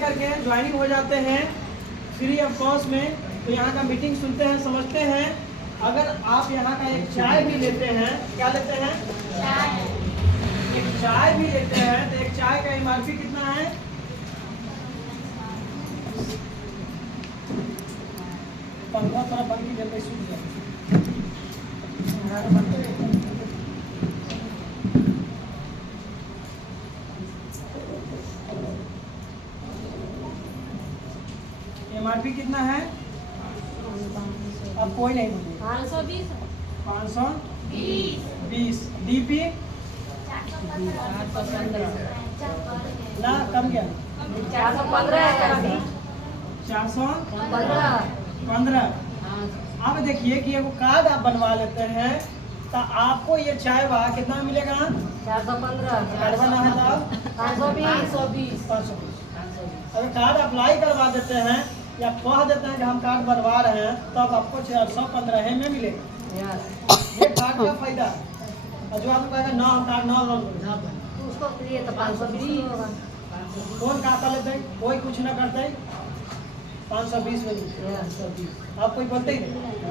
करके ज्वाइनिंग हो जाते हैं फ्री ऑफ कॉस्ट में। तो यहाँ का मीटिंग सुनते हैं, समझते हैं। अगर आप यहाँ का एक चाय भी लेते हैं, क्या लेते हैं? एक चाय भी लेते हैं तो एक चाय का MRP कितना है? 15 थोड़ा बन की जल्दी सूख जाए। MRP कितना है? अब कोई नहीं बोले। 520 520। DP ना कम क्या? 415। अब देखिए कि एगो कार्ड आप बनवा लेते हैं तो आपको ये चाय बा कितना मिलेगा? 415 कार्ड बना है तो 520 अगर कार्ड अप्लाई करवा देते हैं या कह देते हैं कि हम कार्ड बनवा रहे हैं तब आपको 415 में मिलेगा। ये कार्ड का फायदा है। और जो आपको कहेगा ना हम कार्ड ना उसको लिए तो 520 कौन खाता लेते हैं? कोई कुछ ना करते हैं। 520 में आप कोई बोलते ही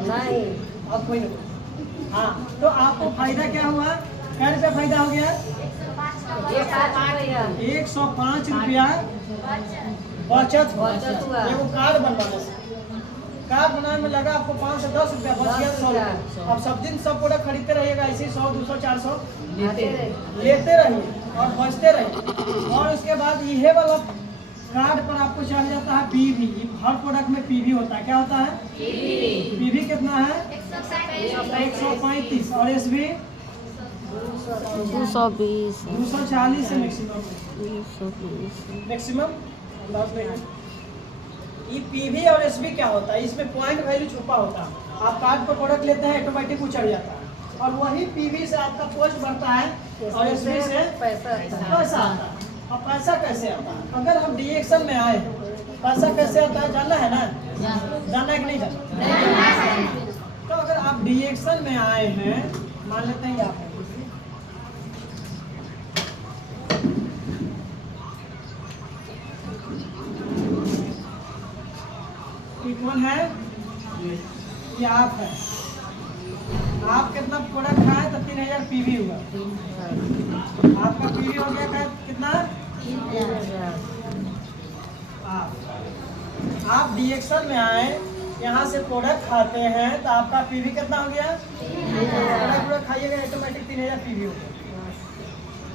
नहीं, आप कोई नहीं। हाँ, तो आपको फायदा क्या हुआ? क्या रुपया फायदा हो गया? 105 रुपया बचत हुआ। एगो कार्ड बनवाने से, कार्ड बनाने में लगा आपको 5 से 10 रुपया, बच गया 100 रुपया। अब सब दिन सब प्रोडक्ट खरीदते रहिएगा, ऐसे 100, 200, 400 लेते रहिए और बचते रहिए। और उसके बाद ये वाला कार्ड पर आपको चढ़ जाता है PV। हर प्रोडक्ट में PV होता है। क्या होता है? PV कितना है? 135। और SB 240 से मैक्सिमम। ये PV और SB क्या होता है? इसमें पॉइंट वैल्यू छुपा होता है। आप कार्ड पर प्रोडक्ट लेते हैं, ऑटोमेटिक वो चढ़ जाता है और वही PV से आपका पोस्ट बढ़ता है और SB से पैसा आता है। अब पैसा कैसे आता है? अगर हम DXL में आए, पैसा कैसे आता है जानना है ना? जानना है कि नहीं जानना? तो अगर आप DXL में आए हैं, मान लेते हैं आप कौन है? ये आप है। आप कितना प्रोडक्ट खाए तो 3000 PV हुआ। आपका PV हो गया कितना? आप DXL में आए, यहाँ से प्रोडक्ट खाते हैं तो आपका PV कितना हो गया? प्रोडक्ट खाइएगा ऑटोमेटिक 3000 PV हो गया।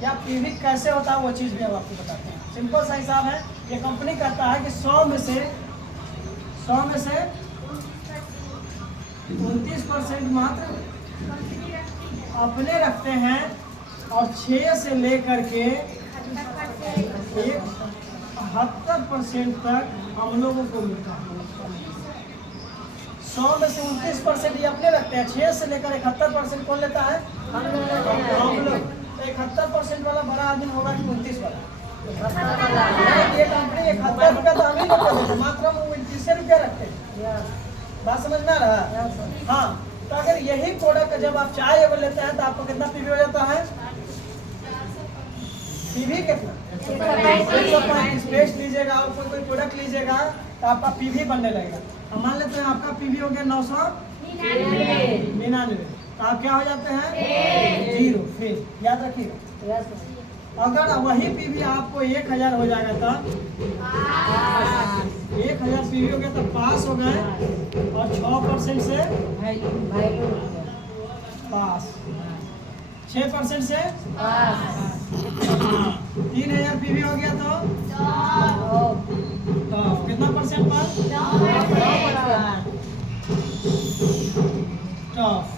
या PV कैसे होता है वो चीज़ भी हम आपको बताते हैं। सिंपल सा हिसाब है। ये कंपनी कहता है कि 100 में से 29% मात्र अपने रखते हैं और 6 से लेकर के 71% तक हम लोगों को मिलता है। 100 में से 29% ये अपने रखते हैं, 6 से लेकर 71% कौन लेता है? हम लोग। 71% वाला बड़ा आदमी होगा कि 29 वाला? ये कंपनी 71 रुपया तो हम ही लोग देते हैं, मात्र हम 29 रुपया रखते हैं। बात समझ में आ रहा है? हाँ, तो अगर यही प्रोडक्ट जब आप चाय अगर लेते हैं तो आपको कितना PV हो जाता है? PV कितना? 135। पेस्ट लीजिएगा और कोई प्रोडक्ट लीजिएगा तो आपका PV बनने लगेगा। अब मान लेते हैं आपका PV हो गया 999, तो आप क्या हो जाते हैं? 0। फिर याद रखिएगा, अगर वही PV आपको 1000 हो जाएगा तो 1000 PV हो गया तो पास हो गए और 6% से पास, 6% से 3000 PV हो गया तो कितना परसेंट पर? 9%।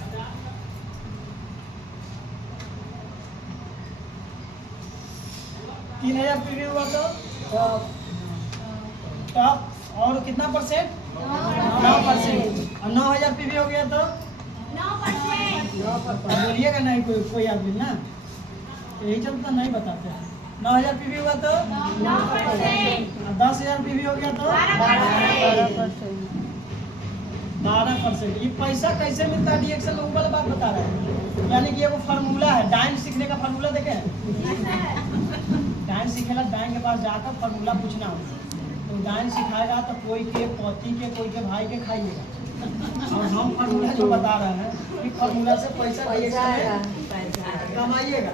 3000 PV हुआ तो टॉप और कितना परसेंट? 9%। और 9000 PV हो गया तो 9%। बोलिएगा नहीं कोई आदमी ना, यही चलता नहीं बताते हैं। 9000 PV हुआ तो 9%। 10000 PV हो गया तो 12%। ये पैसा कैसे मिलता है? DXL में वाला बात बता रहे हैं। यानी कि ये वो फार्मूला है, डाइन सीखने का फार्मूला देखे हैं? डांस सीखेला डांस के पास जाकर फॉर्मूला पूछना होगा। तो डांस सिखाएगा तो कोई के पति के कोई के भाई के खाइएगा। और हम फॉर्मूला जो बता रहे हैं कि फॉर्मूला से पैसा कमाइएगा।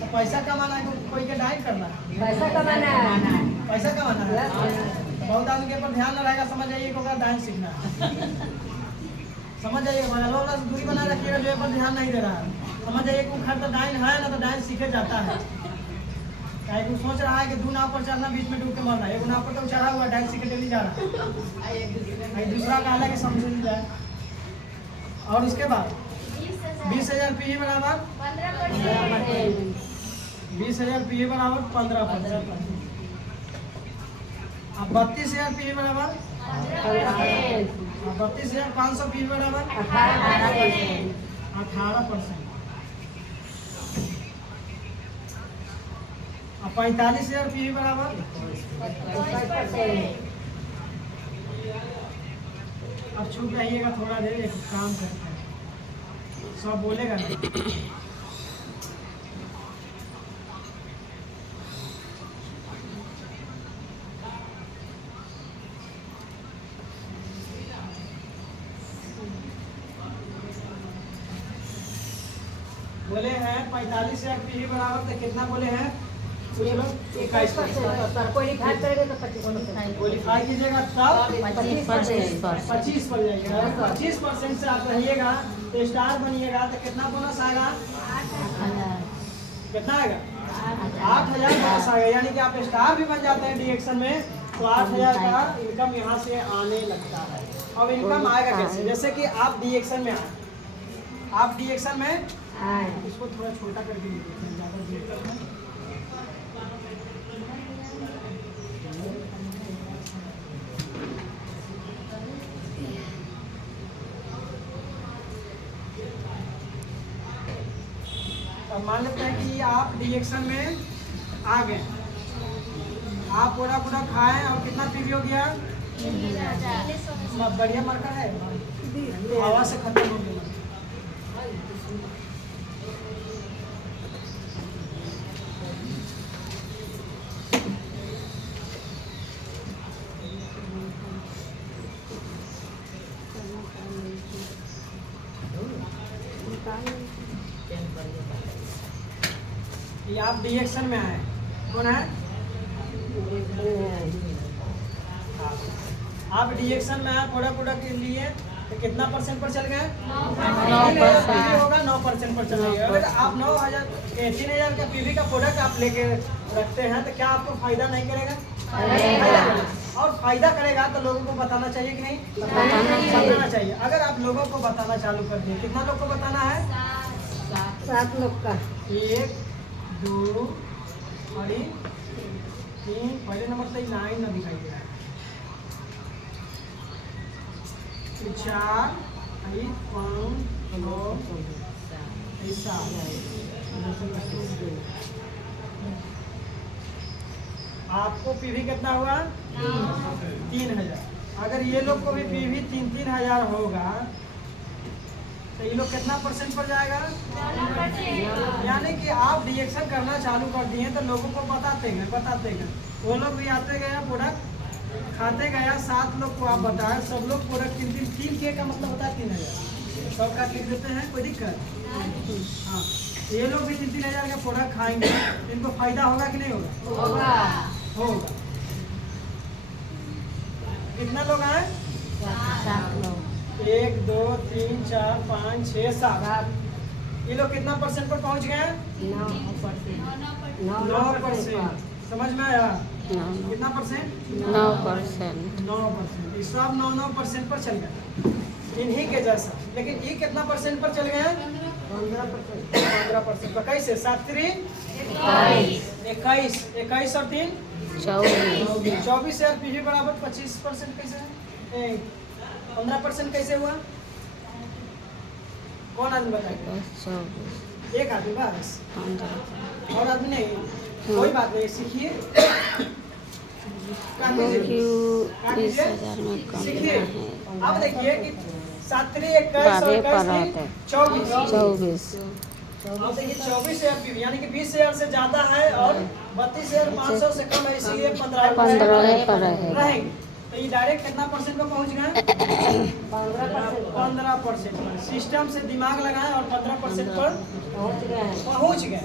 तो पैसा कमाना है, कोई के डाइट करना है, पैसा कमाना है। पैसा कमाना है। बहुत आदमी के ऊपर ध्यान न रहेगा, समझ जाइए कि ओकरा डांस सीखना है। समझ जाइए, बगल वाला से दूरी बना रखिएगा जो पर ध्यान नहीं दे रहा है। समझ जाइए कि खैर तो डांस है ना, तो डांस सीखे जाता है। काहे कि सोच रहा है कि 2 नाव पर चढ़ना, बीच में डूब के मरना है। 1 नाव पर तो चढ़ा हुआ डांस सीखे डेली जा रहा है। दूसरा का अलग समझ नहीं जाए। और उसके बाद 20,000 पी बराबर 20,000 पी बराबर 15%। अब 32,000 पी बराबर 32,500 पी बराबर 18%। अब 45,000 पी बराबर 25%। अब छुप जाइएगा थोड़ा देर, एक काम करते हैं, सब बोलेगा ना। बोले हैं 45,000 पी बराबर, तो कितना बोले हैं? 21%। क्वालिफाई करेंगे तो 25%। क्वालिफाई कीजिएगा तब 25%। 25 पर जाइएगा। 25% से आप रहिएगा तो स्टार बनिएगा, तो कितना बोनस आएगा? कितना आएगा? 8,000 बोनस आएगा। यानी कि आप स्टार भी बन जाते हैं डीएक्शन में, तो 8,000 का इनकम यहाँ से आने लगता है। अब इनकम आएगा कैसे? जैसे कि आप डीएक्शन में आए, आप डीएक्शन में इसको थोड़ा छोटा करके लीजिए, ज़्यादा दूर करना। अब मान लेते हैं कि आप डीएक्शन में आ गए, आप पूरा खाए और कितना पीवी हो गया? बढ़िया मार्कर है, हवा से खत्म हो गया। ये आप डीएक्शन में आए, कौन है? आप डीएक्शन में आए, प्रोडक्ट के लिए तो कितना % पर चल गए? 9% होगा, 9% पर चल गया। अगर आप 3,000 का पीवी का प्रोडक्ट आप लेके रखते हैं, तो क्या आपको फायदा नहीं करेगा? और फायदा करेगा तो लोगों को बताना चाहिए कि नहीं? बताना चाहिए। अगर आप लोगों को बताना चालू कर दिए, कितना लोग को बताना है? 7 लोग का। 1 2 और 3, पहले नंबर से 9 ना दिखाई दे रहा है। 4 5 6 7। आपको पीवी कितना हुआ? 3,000। अगर ये लोग को भी पीवी 3,000 होगा, तो ये लोग कितना % पर जाएगा? यानी कि आप रिएक्शन करना चालू कर दिए तो लोगों को बताते गए। वो लोग भी आते गए, प्रोडक्ट खाते गया। 7 लोग को आप बताए, सब लोग प्रोडक्ट 3 के का मतलब होता है 3,000। सबका लिख देते हैं, कोई दिक्कत? हाँ, ये लोग भी 3,000 का प्रोडक्ट खाएंगे, इनको फायदा होगा कि नहीं होगा? होगा। कितना लोग आए? 1 2 3 4 5 6 7। ये लोग कितना % पर पहुंच गए? 9%। समझ में आया? कितना %? 9%। ये सब 9% पर चल गए, इन्हीं के जैसा। लेकिन ये कितना % पर चल गए? 15% पर। कैसे? 7 3 21 और 3 24,000 पीवी बराबर 25% कैसे है? 15% कैसे हुआ? कौन आदमी बताएगा? एक आदमी बस, और आदमी नहीं। कोई बात नहीं, सीखिए। सीखिए। अब देखिए कि 7 3 21 और 24। अब देखिए 24,000 पीवी यानी कि 20,000 से ज्यादा है और 32,500 से कम है, इसीलिए 15 पर रहेगा। रहेंगे। तो ये डायरेक्ट कितना परसेंट पर पहुंच गए? 15% पर। सिस्टम से दिमाग लगाएं और 15% पर पहुंच गए।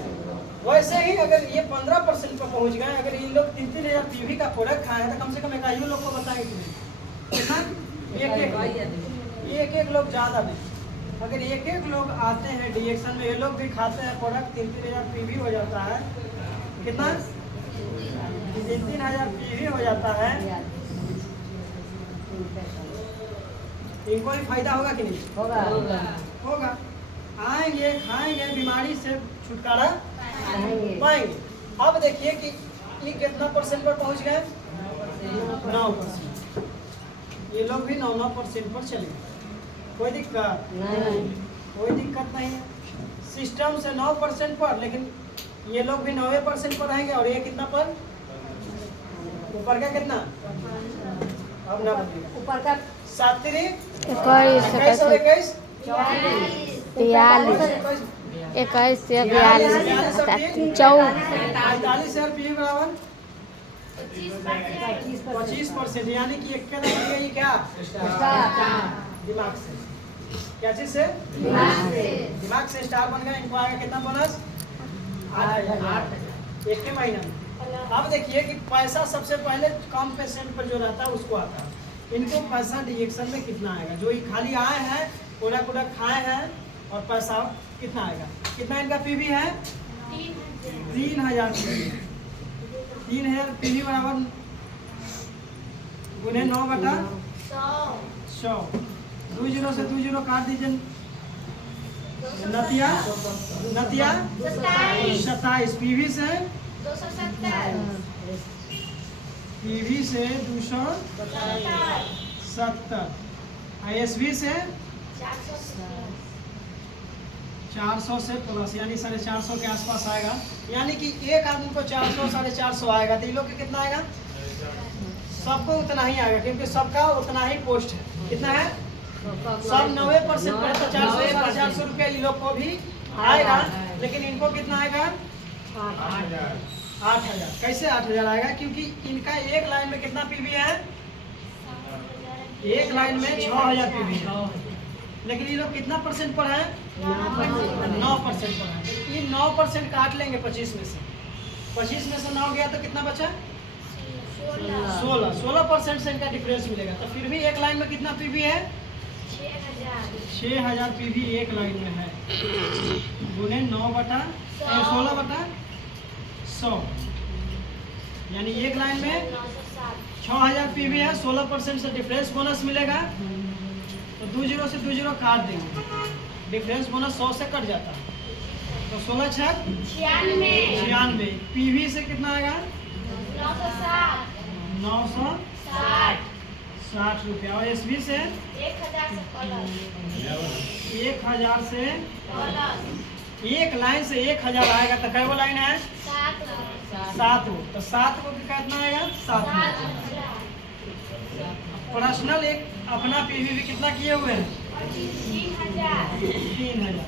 वैसे ही अगर ये 15% पर पहुंच गए, अगर इन लोग 3-3 हजार पीवी का प्रोडक्ट खाए हैं तो कम से कम इकाइयों लोग को बताएंगे कितना? एक लोग ज्यादा नहीं। अगर एक लोग आते हैं डिएक्शन में, ये लोग भी खाते हैं प्रोडक्ट, 3-3 हजार पीवी हो जाता है। कितना? 3-3 हजार पीवी हो जाता है। इनको भी फायदा होगा कि नहीं? होगा। आएंगे, खाएंगे, बीमारी से छुटकारा पाएंगे। अब देखिए कि ये कितना परसेंट पर पहुंच गए? 9%। ये लोग भी 9% पर चले गए। कोई दिक्कत नहीं। कोई दिक्कत नहीं है। सिस्टम से 9% पर, लेकिन ये लोग भी 90% पर रहेंगे। और ये कितना पर? ऊपर का कितना? अब ना बदलेगा। ऊपर का 7 3 इक्कीस 21 और 21 बयालीस 21 से 42 45,000 पीवी बराबर 25%। यानी कि एक का नंबर ये क्या? दिमाग से। क्या चीज से? दिमाग से स्टार बन गया। इनको आएगा कितना बोनस? 8,000 एक के महीना में। अब देखिए कि पैसा सबसे पहले कम पेशेंट पर जो रहता है उसको आता है। इनको पैसा डिएक्शन में कितना आएगा? जो ये खाली आए हैं, प्रोडक्ट खाए हैं, और पैसा कितना आएगा? कितना इनका पीवी है? 3,000 पीवी। 3,000 पीवी बराबर गुने 9/100। 2 0 से 2 0 काट दीजिए। नतिया 27। पीवी से 270। आईएसवी से 400 से प्लस, यानी 450 के आसपास आएगा। यानी कि एक आदमी को 400 450 आएगा। तो इन लोग का कितना आएगा? सबको उतना ही आएगा, क्योंकि सबका उतना ही पोस्ट है। कितना है? सब 90% पर, तो 400 450 रुपया इन लोग को भी आएगा। लेकिन इनको कितना आएगा? 8,000। कैसे 8,000 आएगा? क्योंकि इनका एक लाइन में कितना पीवी है? एक लाइन में 6,000 पीवी है। लेकिन ये लोग कितना परसेंट पर है? 9% पर है। ये 9% काट लेंगे 25 में से। 25 में से 9 गया तो कितना बचा? 16% से इनका डिफरेंस मिलेगा। तो फिर भी एक लाइन में कितना पीवी है? 6,000 पीवी एक लाइन में है। गुने 9/16/100। यानी एक लाइन में 6,000 पीवी है। 16% से डिफरेंस बोनस मिलेगा। तो 2 0 से 2 0 काट देंगे। डिफरेंस बोनस 100 से कट जाता है। तो 16 6 96। पीवी से कितना आएगा? 960 रुपया। और एसबी से 1,000 से एक लाइन से 1,000 आएगा। तो कै वो लाइन है? 7 गो। तो 7 गो कितना आएगा? 7। पर्सनल एक अपना पीवी भी कितना किए हुए हैं? 3,000।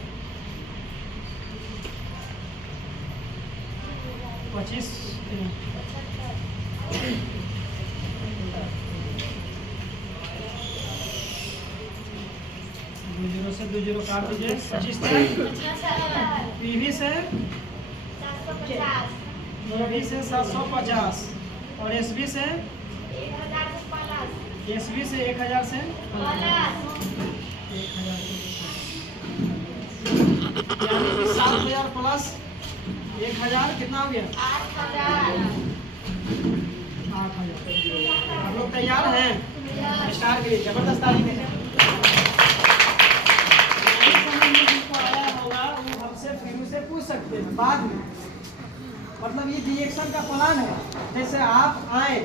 25 2 0 से 2 0 काट दीजिए। 25 पीवी से 750। और एसबी से 1,000 से 1,000 यानी कि 7,000 प्लस 1,000 कितना हो गया? 8,000। आप लोग तैयार हैं स्टार के लिए? जबरदस्त तारीफ है। जिनको आया होगा वो हमसे फिर से पूछ सकते हैं बाद में। मतलब ये डिएक्शन का प्लान है। जैसे आप आए